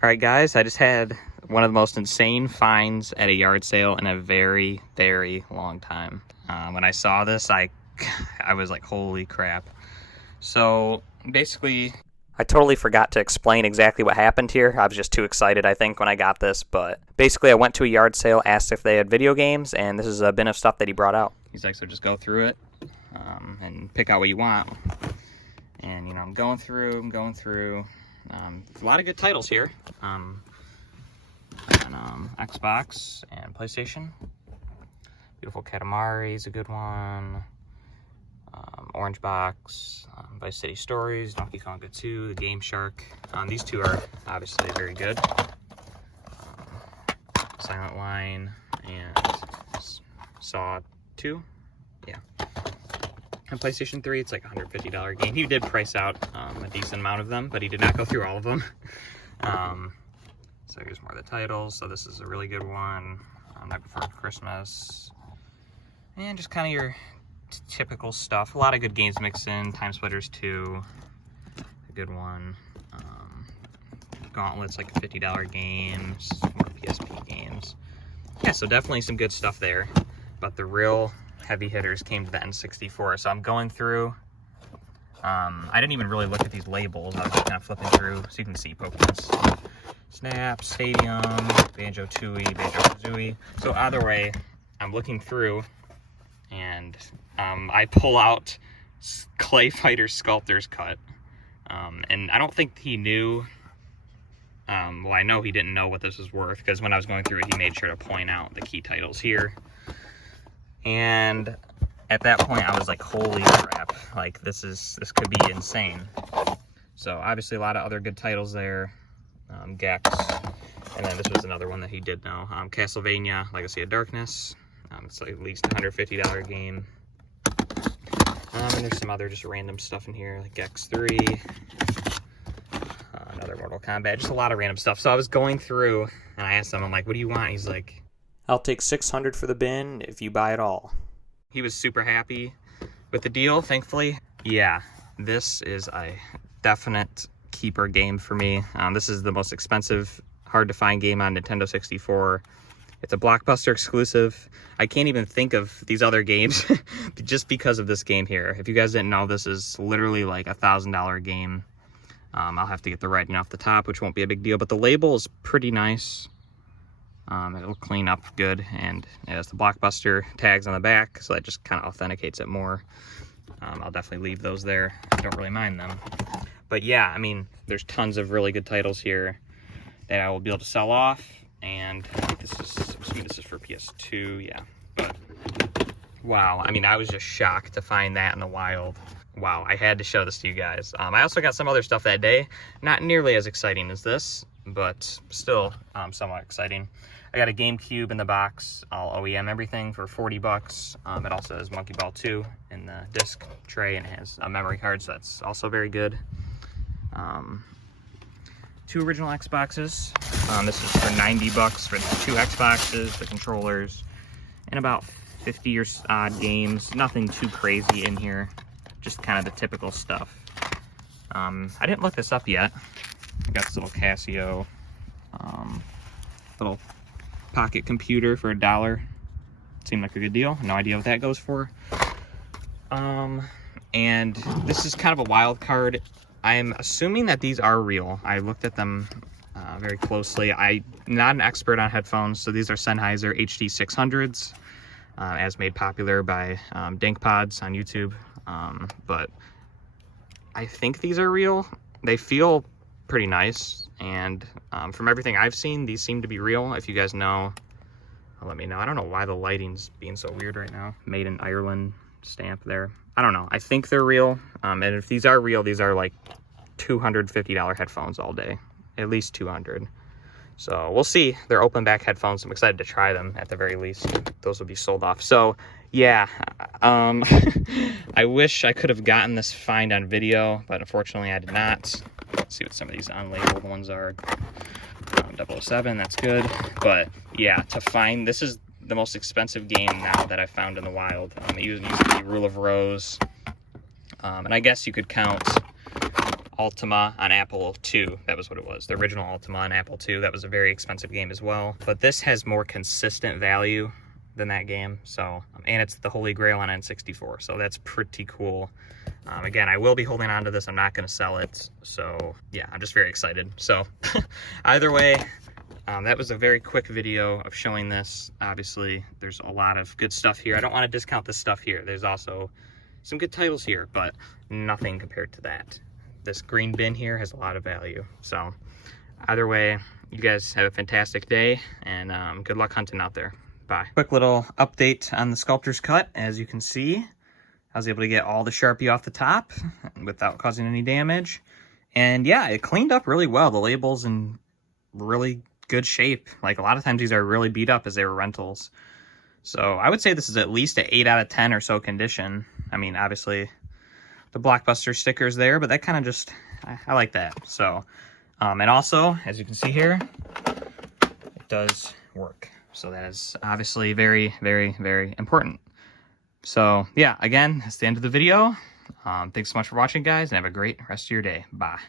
Alright guys, I just had one of the most insane finds at a yard sale in a very, very long time. When I saw this, I was like, holy crap. So basically, I totally forgot to explain exactly what happened here. I was just too excited, I think, when I got this. But basically, I went to a yard sale, asked if they had video games, and this is a bin of stuff that he brought out. He's like, so just go through it and pick out what you want. And, you know, I'm going through. A lot of good titles here. And Xbox and PlayStation. Beautiful Katamari is a good one. Orange Box, Vice City Stories, Donkey Kong 2, the Game Shark. These two are obviously very good. Silent Line and Saw 2. Yeah. And PlayStation 3, it's like a $150 game. He did price out a decent amount of them, but he did not go through all of them. So here's more of the titles. So this is a really good one. Night Before Christmas. And just kind of your typical stuff. A lot of good games mixed in. Time Splitters 2, a good one. Gauntlet's like a $50 game. More PSP games. Yeah, so definitely some good stuff there. But the real heavy hitters came to the N64. So I'm going through. I didn't even really look at these labels. I was just kind of flipping through, so you can see Pokemon's Snap, Stadium, Banjo-Tooie, Banjo-Kazooie. So either way, I'm looking through, and I pull out Clayfighter Sculptor's cut. And I don't think he knew, well, I know he didn't know what this was worth, because when I was going through it, he made sure to point out the key titles here. And at that point, I was like, holy crap, like, this could be insane. So obviously a lot of other good titles there. Gex, and then this was another one that he did know. Castlevania, Legacy of Darkness. It's like at least a $150 game. And there's some other just random stuff in here, like Gex 3. Another Mortal Kombat, just a lot of random stuff. So I was going through, and I asked him, I'm like, what do you want? He's like, I'll take $600 for the bin if you buy it all. He was super happy with the deal, thankfully. Yeah, this is a definite keeper game for me. This is the most expensive, hard to find game on Nintendo 64. It's a Blockbuster exclusive. I can't even think of these other games just because of this game here. If you guys didn't know, this is literally like a $1,000 game. I'll have to get the writing off the top, which won't be a big deal, but the label is pretty nice. It'll clean up good, and it has the Blockbuster tags on the back, so that just kind of authenticates it more. I'll definitely leave those there. I don't really mind them. But yeah, I mean, there's tons of really good titles here that I will be able to sell off. And I think this is for PS2, yeah. But wow, I mean, I was just shocked to find that in the wild. Wow, I had to show this to you guys. I also got some other stuff that day. Not nearly as exciting as this, but still somewhat exciting. I got a GameCube in the box. I'll OEM everything for $40. It also has Monkey Ball 2 in the disc tray, and it has a memory card, so that's also very good. 2 original Xboxes. This is for $90 for the 2 Xboxes, the controllers, and about 50 or odd games. Nothing too crazy in here, just kind of the typical stuff. I didn't look this up yet. I got this little Casio little pocket computer for $1. Seemed like a good deal. No idea what that goes for. And this is kind of a wild card. I'm assuming that these are real. I looked at them very closely. I'm not an expert on headphones, so these are Sennheiser HD 600s, as made popular by DinkPods on YouTube. But I think these are real. They feel pretty nice, and from everything I've seen, these seem to be real. If you guys know, let me know. I don't know why the lighting's being so weird right now. Made in Ireland stamp there. I don't know. I think they're real. And if these are real, these are like $250 headphones all day. At least $200. So we'll see. They're open back headphones. I'm excited to try them at the very least. Those will be sold off. So yeah, I wish I could have gotten this find on video, but unfortunately I did not. Let's see what some of these unlabeled ones are. 007, that's good. But yeah, to find, this is the most expensive game now that I found in the wild. It used to be Rule of Rose. And I guess you could count Ultima on Apple II. That was what it was. The original Ultima on Apple II. That was a very expensive game as well. But this has more consistent value than that game. So, and it's the Holy Grail on N64. So that's pretty cool. Again, I will be holding on to this. I'm not going to sell it. So yeah, I'm just very excited. So either way, that was a very quick video of showing this. Obviously, there's a lot of good stuff here. I don't want to discount this stuff here. There's also some good titles here, but nothing compared to that. This green bin here has a lot of value. So either way, you guys have a fantastic day, and good luck hunting out there. Bye. Quick little update on the Sculptor's cut. As you can see, I was able to get all the Sharpie off the top without causing any damage. And yeah, it cleaned up really well. The label's in really good shape. Like, a lot of times these are really beat up as they were rentals. So I would say this is at least an 8 out of 10 or so condition. I mean, obviously the Blockbuster sticker's there, but that kind of just, I like that. So, and also, as you can see here, it does work. So that is obviously very, very, very important. So yeah, again, that's the end of the video. Thanks so much for watching, guys, and have a great rest of your day. Bye.